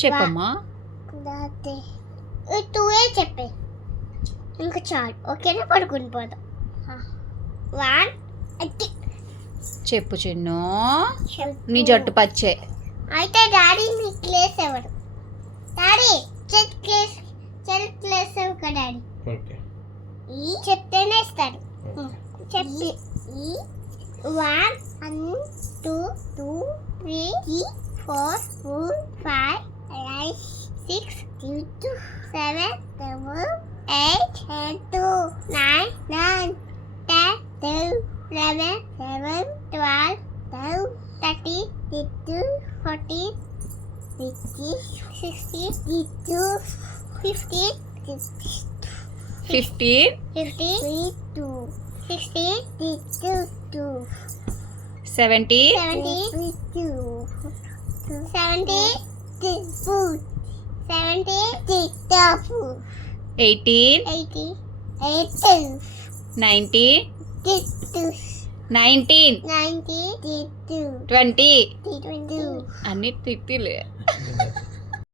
చెప్పమ్మా. టూయే చెప్పే ఇంకా చాలు. ఓకేనా? పడుకుని పోదాం. 1 చెప్పు చిన్ను. నీ జట్టు పచ్చే. అయితే డాడీ నీ క్లేస్ ఎవరు? డాడీ చెట్ క్లేస్ ఎవరు కదా డాడీ? ఓకే. ఈ చెప్తేనే ఇస్తాడు. చెప్పి 1 2 3 4 5 6 7 8 2 9 10 11 12 13 14 15 16 15 15 17 18 19 19 20 అన్ని తిత్తిలే.